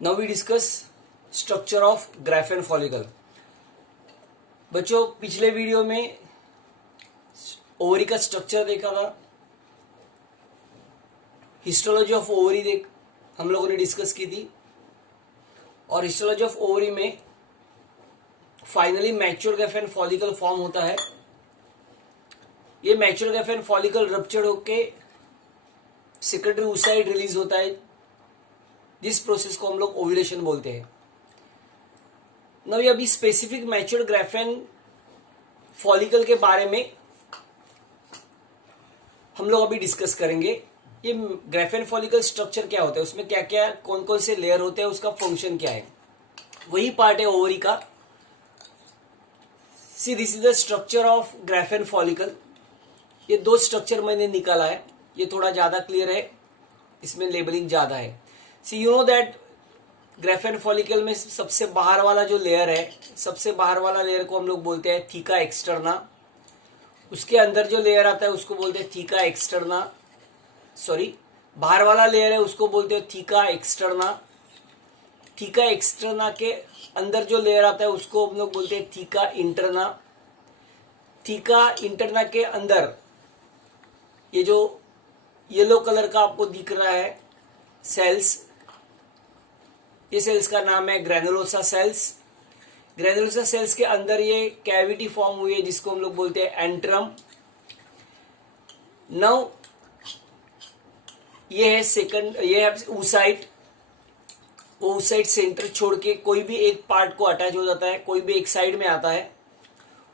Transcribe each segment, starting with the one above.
Now we discuss structure of Graafian follicle. बच्चों, पिछले video में ओवरी का स्ट्रक्चर देखा था, हिस्टोलॉजी ऑफ ओवरी हम लोगों ने डिस्कस की थी। और हिस्टोलॉजी ऑफ ओवरी में फाइनली मैच्योर ग्राफेन फॉलिकल फॉर्म होता है। ये मैच्योर ग्राफेन फॉलिकल रप्चर होके सेकेंडरी oocyte रिलीज होता है, जिस प्रोसेस को हम लोग ओव्यूलेशन बोलते हैं। नव ये अभी स्पेसिफिक मैच्योर ग्राफेन फॉलिकल के बारे में हम लोग अभी डिस्कस करेंगे। ये ग्राफेन फॉलिकल स्ट्रक्चर क्या होता है, उसमें क्या क्या कौन कौन से लेयर होते हैं, उसका फंक्शन क्या है, वही पार्ट है ओवरी का। See this is the structure of Graafian follicle. ये दो स्ट्रक्चर मैंने निकाला है, ये थोड़ा ज्यादा क्लियर है, इसमें लेबलिंग ज्यादा है। सी यू नो दैट ग्राफेन फॉलिकल में सबसे बाहर वाला जो लेयर है, सबसे बाहर वाला लेयर को हम लोग बोलते हैं थीका एक्सटर्ना। उसके अंदर जो लेयर आता है उसको बोलते हैं थीका एक्सटर्ना, सॉरी बाहर वाला लेयर है उसको बोलते हैं थीका एक्सटर्ना। थीका एक्सटर्ना के अंदर जो लेयर आता है उसको हम लोग बोलते हैं थीका इंटरना। थीका इंटरना के अंदर ये जो येलो कलर का आपको दिख रहा है सेल्स, ये सेल्स का नाम है ग्रैनुलोसा सेल्स। ग्रैनुलोसा सेल्स के अंदर ये कैविटी फॉर्म हुई है जिसको हम लोग बोलते हैं एंट्रम। नाउ ये है सेकंड, ये है oocyte। oocyte सेंटर छोड़ के कोई भी एक पार्ट को अटैच हो जाता है, कोई भी एक साइड में आता है।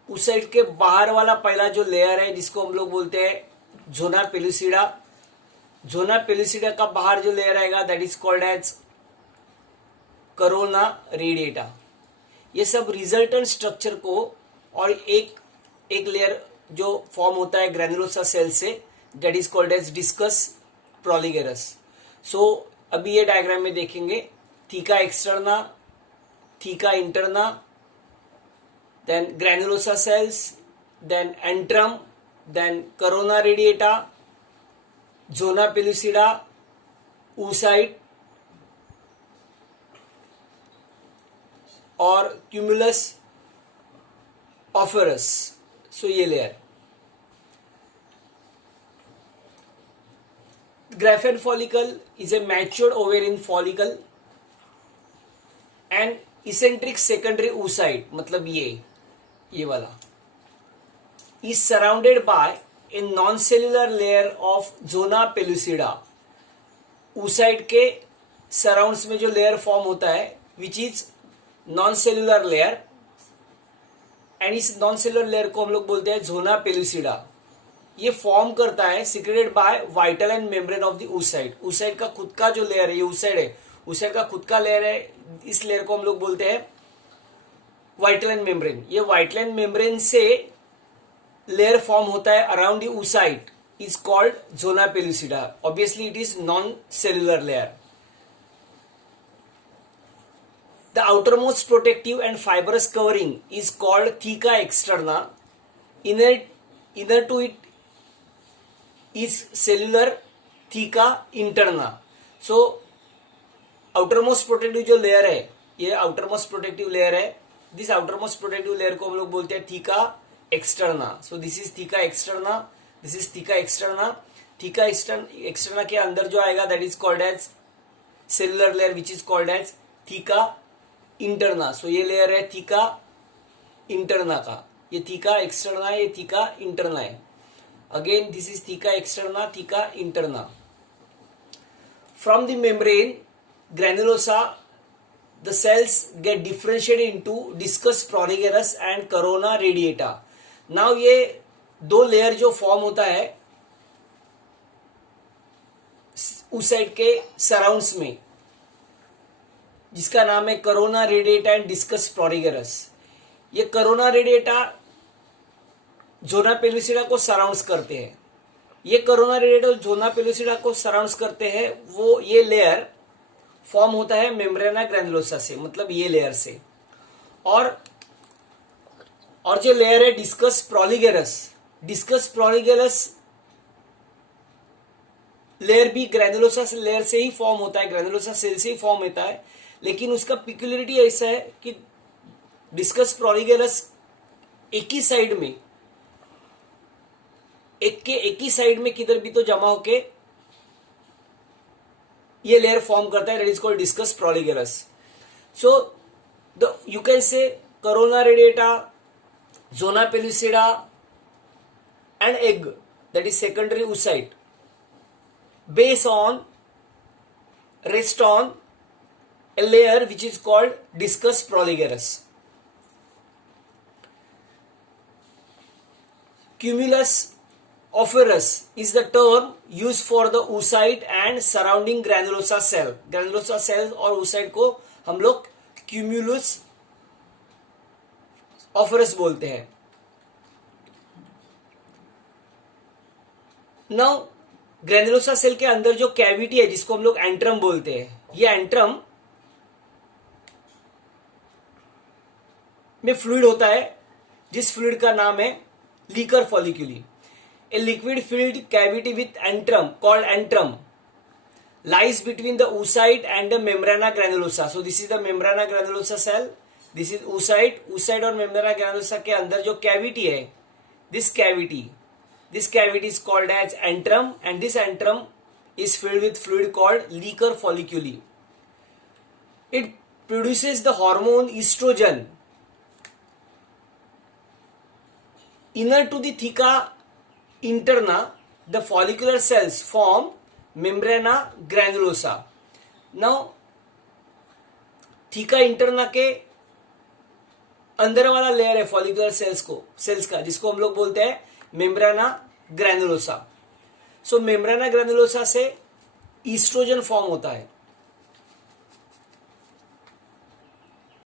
oocyte के बाहर वाला पहला जो लेयर है जिसको हम लोग बोलते हैं जोना पेलुसिडा। जोना पेलुसिडा का बाहर जो लेयर आएगा that is called as corona radiata. ये सब रिजल्टेंट स्ट्रक्चर को और एक लेयर जो फॉर्म होता है ग्रैनुलोसा सेल से that is called as discus proligerus. So अभी ये डायग्राम में देखेंगे theca externa, theca interna, then granulosa cells, then antrum, then corona radiata, zona pellucida, oocyte और क्यूमुलस ऑफरस। सो ये layer Graafian follicle is a matured ovarian follicle and eccentric secondary oocyte, मतलब ये वाला is surrounded by a non cellular layer of zona pellucida. oocyte के surrounds में जो layer form होता है which is non cellular layer, and इस non cellular layer को हम लोग बोलते हैं जोना पेलुसिडा। ये फॉर्म करता है secreted by vital and membrane of the oocyte। oocyte का खुद का जो लेयर है, ये oocyte है, oocyte का खुद का लेयर है, इस लेयर को हम लोग बोलते हैं वाइटल एंड मेम्ब्रेन। ये वाइटल एंड मेम्ब्रेन से लेयर फॉर्म होता है around the oocyte is called zona pellucida. Obviously it is non cellular layer. The outermost protective and fibrous covering is called theca externa. Inner to it is cellular theca interna. So outermost protective जो layer है, ये outermost protective layer है। This outermost protective layer को हम लोग बोलते हैं theca externa. So this is theca externa. This is theca externa. theca externa के अंदर जो आएगा that is called as cellular layer which is called as theca interna. So ये लेयर है थीका इंटरना का, ये थीका एक्सटर्ना है, ये थीका इंटरना है। Again this is theca externa, theca interna. From the membrane granulosa the cells get differentiated into discus proligerus and corona radiata. Now ये दो layer जो फॉर्म होता है oocyte के सराउंड्स में, जिसका नाम है करोना रेडिएटा एंड डिस्कस प्रोलिगेरस। ये करोना रेडिएटा जोना पेलुसिडा को सराउंड्स करते हैं। ये करोना रेडिएटा जोना पेलुसिडा को सराउंड्स करते हैं, वो ये लेयर फॉर्म होता है मेम्ब्रेना ग्रैनुलोसा से, मतलब ये लेयर से। और जो लेयर है डिस्कस प्रोलिगेरस, डिस्कस प्रोलिगेरस लेयर भी ग्रैनुलोसा लेयर से ही फॉर्म होता है, ग्रैनुलोसा सेल से ही फॉर्म होता है। लेकिन उसका पिक्युलरिटी ऐसा है कि डिस्कस प्रोलिगेरस एक ही साइड में, एक ही साइड में किधर भी तो जमा होके ये लेयर फॉर्म करता है, that is called discus proligerus. So the you can say corona radiata, zona pellucida and egg, that is secondary oocyte, rest on a layer which is called discus proligerus. Cumulus ophorus is the term used for the oocyte and surrounding granulosa cell. granulosa cells और oocyte को हम लोग cumulus ophorus बोलते हैं. Now granulosa cell के अंदर जो cavity है जिसको हम लोग एंट्रम बोलते हैं, ये एंट्रम में फ्लूइड होता है जिस फ्लूइड का नाम है liquor folliculi. A liquid filled cavity with antrum called antrum lies between the oocyte and the membrana granulosa. So this is the membrana granulosa cell, this is oocyte और membrana granulosa के अंदर जो cavity है, this cavity is called as antrum, and this antrum is filled with fluid called Leaker folliculi. It produces the hormone estrogen. Inner to the theca interna, the follicular cells form membrana granulosa. Now theca interna के अंदर वाला layer है follicular sales का, जिसको हम लोग बोलते हैं मेम्ब्राना ग्रैनुलोसा. सो मेम्ब्राना ग्रैनुलोसा से ईस्ट्रोजन फॉर्म होता है.